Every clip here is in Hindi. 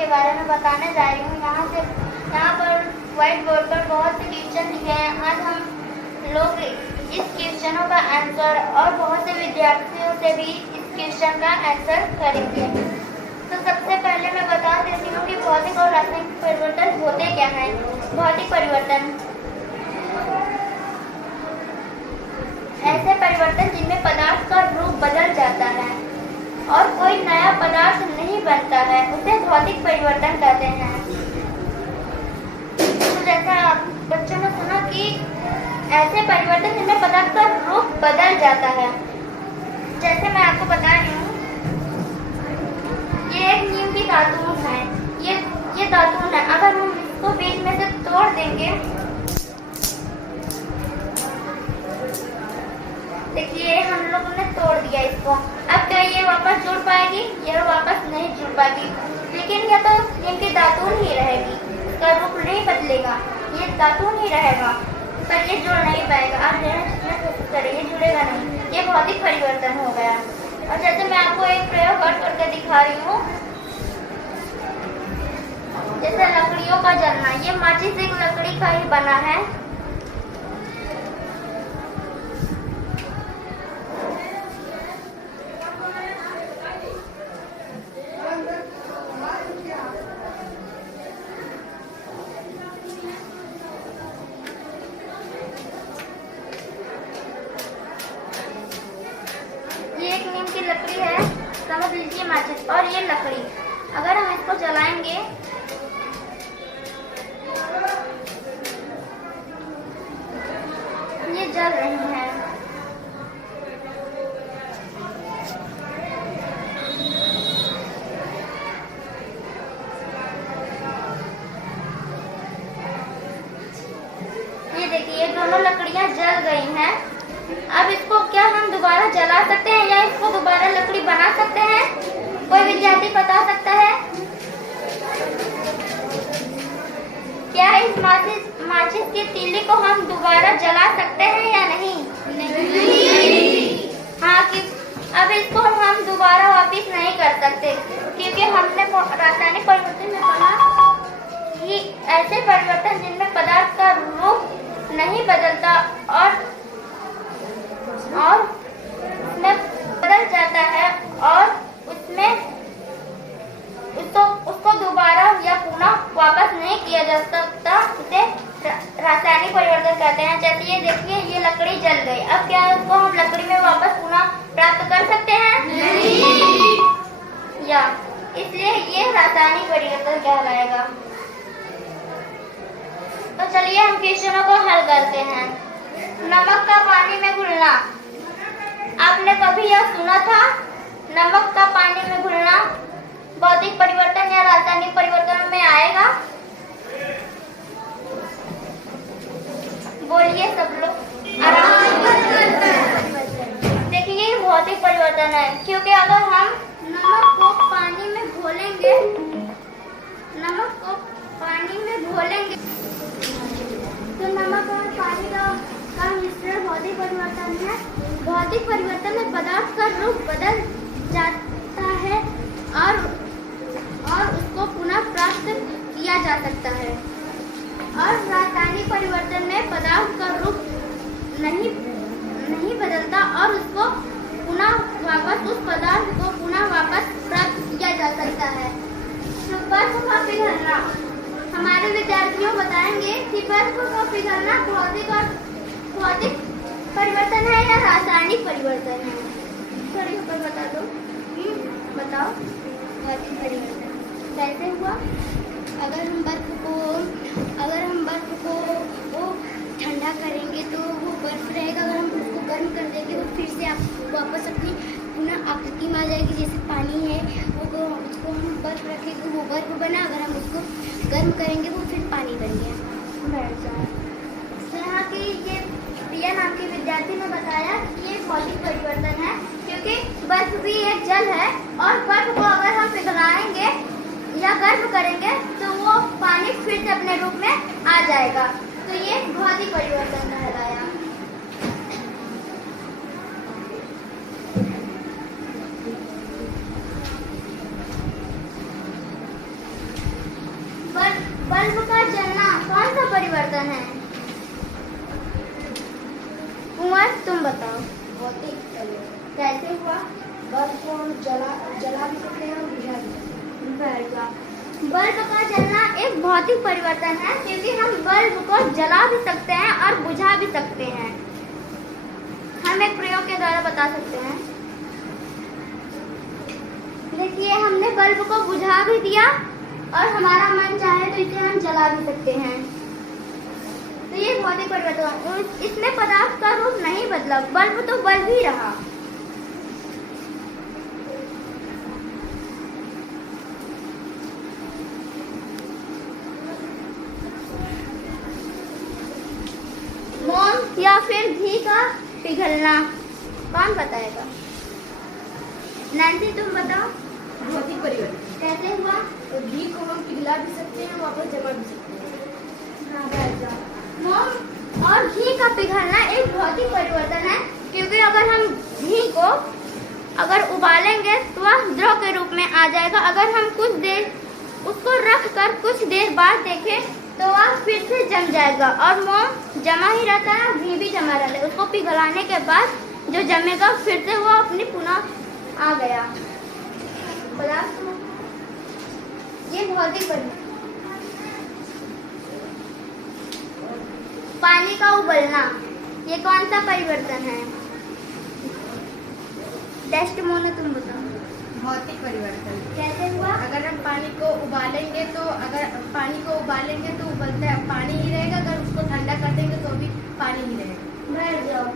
के बारे में बताने जा रही हूँ। यहाँ पर व्हाइट बोर्ड पर बहुत से क्वेश्चन लिखे हैं। आज हम लोग इस क्वेश्चनों का आंसर और बहुत से विद्यार्थियों से भी इस क्वेश्चन का आंसर करेंगे। तो सबसे पहले मैं बता देती हूँ कि भौतिक और रासायनिक परिवर्तन होते क्या हैं। भौतिक परिवर्तन ऐसे परिवर्तन जिनमें पदार्थ का रूप बदल जाता है और कोई नया पदार्थ नहीं बनता है, उसे भौतिक परिवर्तन कहते हैं। तो जैसा बच्चों ने सुना कि ऐसे परिवर्तन जिनमें पदार्थ का रूप बदल जाता है, जैसे मैं आपको बता रही हूँ, ये एक नीम की दातून है। ये दातून है। अगर हम इसको बीच में से तोड़ देंगे, देखिए हम लोगों ने तोड़ दिया इसको। अब क्या ये वापस जुड़ पाएगी? ये वापस नहीं जुड़ पाएगी, लेकिन यह तो इनकी दातून ही रहेगी, इसका रूप नहीं बदलेगा, ये दातून ही रहेगा, पर ये जुड़ नहीं पाएगा। आप जितना कोशिश करें, ये जुड़ेगा नहीं। ये भौतिक परिवर्तन हो गया। और जैसे मैं आपको एक प्रयोग करके दिखा रही हूँ, जैसे लकड़ियों का जलना, ये माचिस एक लकड़ी का ही बना है। ये एक नीम की लकड़ी है, समझ लीजिए माचिस, और ये लकड़ी अगर हम इसको जलाएंगे, ये जल रही है। ये देखिए दोनों लकड़ियां जल गई हैं। अब इसको क्या हम दोबारा जला सकते हैं या इसको दोबारा लकड़ी बना सकते हैं? कोई विद्यार्थी बता सकता है? क्या इस माचिस की तीली को हम दोबारा जला सकते हैं या नहीं? नहीं। हाँ, कि अब इसको हम दोबारा वापिस नहीं कर सकते, क्योंकि हमने रासायनिक परिवर्तन में पढ़ा कि ऐसे परिवर्तन जिनमें पदार्थ का रूप नहीं बदलता और उसमें बदल जाता है और उसको दोबारा या पुनः वापस नहीं किया जा सकता, उसे रासायनिक परिवर्तन कहते हैं। जैसे ये देखिए, ये लकड़ी जल गई। अब क्या उसको हम लकड़ी में वापस पुनः प्राप्त कर सकते हैं? नहीं। या इसलिए ये रासायनिक परिवर्तन कहलाएगा। तो चलिए हम क्वेश्चनों को हल करते हैं। नमक का पानी में घुलना, आपने कभी यह सुना था? नमक का पानी में घुलना भौतिक परिवर्तन या रासायनिक परिवर्तन में आएगा? बोलिए सब लोग आराम से। देखिए ये भौतिक परिवर्तन है, क्योंकि अगर हम नमक को पानी में घोलेंगे, तो नमक और पानी का मिश्रण भौतिक परिवर्तन है। भौतिक परिवर्तन में पदार्थ का रूप बदल जाता है और उसको पुनः प्राप्त किया जा सकता है। और रासायनिक परिवर्तन में पदार्थ का रूप नहीं बदलता और उसको उस पदार्थ को पुनः वापस प्राप्त किया जा सकता है। तो बर्फ का पिघलना, हमारे विद्यार्थियों बताएंगे कि बर्फ का पिघलना भौतिक परिवर्तन है या रासायनिक परिवर्तन है? थोड़ी ऊपर बता दो। बताओ। भौतिक परिवर्तन कैसे हुआ? अगर हम बर्फ को वो ठंडा करेंगे तो वो बर्फ रहेगा। अगर हम उसको गर्म कर देंगे तो फिर से वापस अपनी पुनः आकृति में आ जाएगी। जैसे पानी है, उसको हम बर्फ रखेंगे, वो बर्फ बना। अगर हम उसको गर्म करेंगे वो फिर पानी बन गया। यहाँ की ये प्रिया नाम की विद्यार्थी ने बताया कि ये भौतिक परिवर्तन है, क्योंकि बर्फ भी एक जल है और बर्फ को अगर हम पिघलाएंगे या गर्म करेंगे तो वो पानी फिर से अपने रूप में आ जाएगा। तो ये भौतिक परिवर्तन कहलाया। परिवर्तन है। कुंवर तुम बताओ। भौतिक परिवर्तन। कैसे हुआ? बल्ब को हम जला भी सकते हैं और बुझा भी सकते हैं। बल्ब का जलना एक भौतिक परिवर्तन है, क्योंकि हम बल्ब को जला भी सकते हैं और बुझा भी सकते हैं। हम एक प्रयोग के द्वारा बता सकते हैं। देखिए, हमने बल्ब को बुझा भी दिया और हमारा मन चाहे तो इसे हम जला भी सकते हैं। तो ये भौतिक परिवर्तन, इसमें पदार्थ का रूप नहीं बदला, बल्ब तो बल्ब ही रहा। मोम या फिर घी का पिघलना, कौन बताएगा? नैन्सी तुम बताओ। भौतिक परिवर्तन। कैसे हुआ? तो घी को हम पिघला भी सकते हैं, वापस जमा भी सकते हैं। मोम और घी का पिघलना एक भौतिक परिवर्तन है, क्योंकि अगर हम घी को उबालेंगे तो वह द्रव के रूप में आ जाएगा। अगर हम कुछ देर उसको रख कर कुछ देर बाद देखें तो वह फिर से जम जाएगा, और मोम जमा ही रहता है, घी भी जमा रहता है। उसको पिघलाने के बाद जो जमेगा फिर से वो अपनी पुनः आ गया। ये भौतिक परिवर्तन। पानी का उबलना, ये कौन सा परिवर्तन है? डेस्टिमोना तुम बताओ। भौतिक परिवर्तन। कैसे हुआ? अगर हम पानी को उबालेंगे तो उबलता है पानी ही रहेगा, अगर उसको ठंडा कर देंगे तो भी पानी ही रहेगा। बैठ जाओ।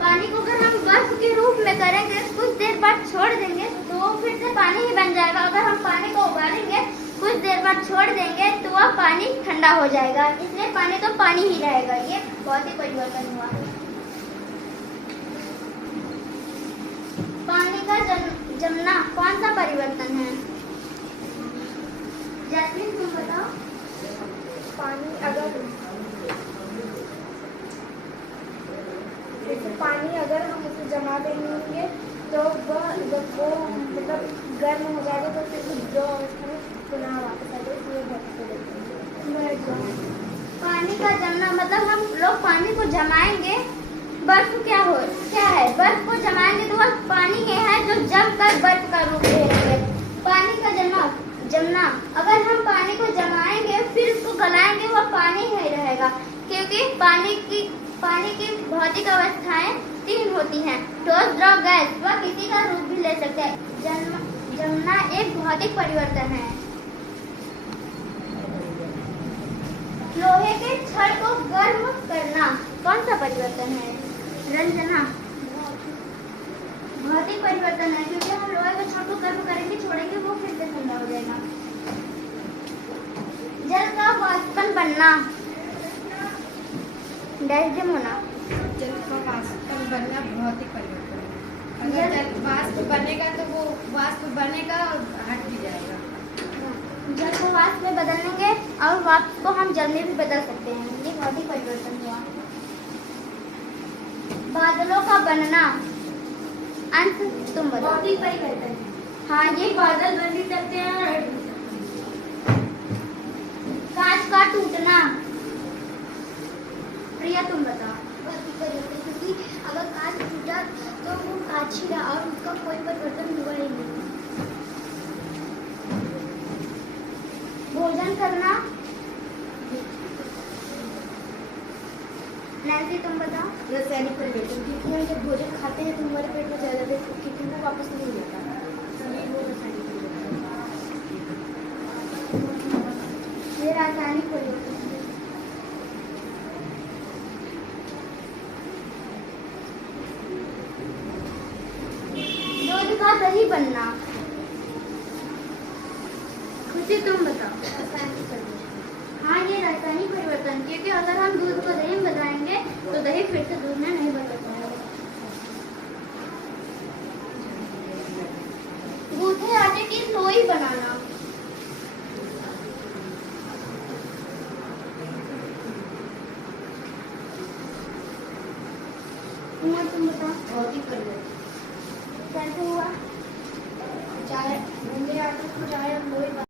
पानी को अगर हम बर्फ के रूप में करेंगे, कुछ देर बाद छोड़ देंगे तो वो फिर से पानी ही बन जाएगा। अगर हम पानी को उबालेंगे, कुछ देर बाद छोड़ देंगे तो वह पानी ठंडा हो जाएगा, इसलिए पानी तो पानी ही रहेगा। ये भौतिक परिवर्तन हुआ। पानी का जमना कौन सा परिवर्तन है? जैस्मिन तुम बताओ। पानी अगर हम उसे जमा देंगे तो वह जब वो मतलब गर्म हो जाएगा तो फिर जो अवस्था में पुनः वापस आ जाए। पानी का जमना मतलब हम लोग पानी को जमाएंगे। बर्फ क्या है? बर्फ को जमाएंगे तो वह पानी ही है जो जम कर बर्फ का रूप ले लेंगे। पानी का जमना, अगर हम पानी को जमाएंगे फिर उसको गलाएंगे, वह पानी ही रहेगा, क्योंकि पानी की भौतिक अवस्थाएं 3 होती हैं: ठोस, द्रव, गैस। वह किसी का रूप भी ले सकते हैं। जमना एक भौतिक परिवर्तन है। लोहे के छड़ को गर्म करना कौन सा परिवर्तन है? रंजना। भौतिक परिवर्तन है, क्योंकि हम लोहे के छड़ को गर्म करेंगे, छोड़ेंगे, वो फिर से ठंडा हो जाएगा। जल का वाष्पन बनना, डेस्टिमोना। जल का वाष्प बनना भौतिक परिवर्तन है। अगर जल वाष्प बनेगा तो वो वाष्प बनेगा और हट भी जाएगा। जल को वाष्प में बदलेंगे और वाष्प को हम जल में भी बदल सकते हैं। ये भौतिक परिवर्तन हुआ। बादलों का बनना, अंत तुम बताओ। भौतिक परिवर्तन। हाँ, ये बादल बन भी सकते हैं। कांच का टूटना, प्रिया तुम बताओ। भौतिक परिवर्तन, क्योंकि अगर कांच टूटा तो वो कांच ही रहा और उसका कोई परिवर्तन हुआ ही नहीं। भोजन करना, नैन्सी तुम बताओ। रासायनिक परिवर्तन, क्योंकि हम जब भोजन खाते हैं तो हमारे पेट में चला जाता है, क्योंकि वो वापस नहीं आता, इसलिए वो रासायनिक परिवर्तन। ये रासायनिक परिवर्तन। दूध का दही बनना, खुशी तुम बताओ। रासायनिक परिवर्तन। हाँ, ये रासायनिक परिवर्तन, क्योंकि अगर हम दूध को दही में बदलाएंगे तो दही फिर से दूध में नहीं बदल पाएगा। गूंथे आटे की लोई बनाना, तुम बताओ। भौतिक परिवर्तन। कैसे हुआ? चाहे गूंथे आटे को चाहे हम लोहे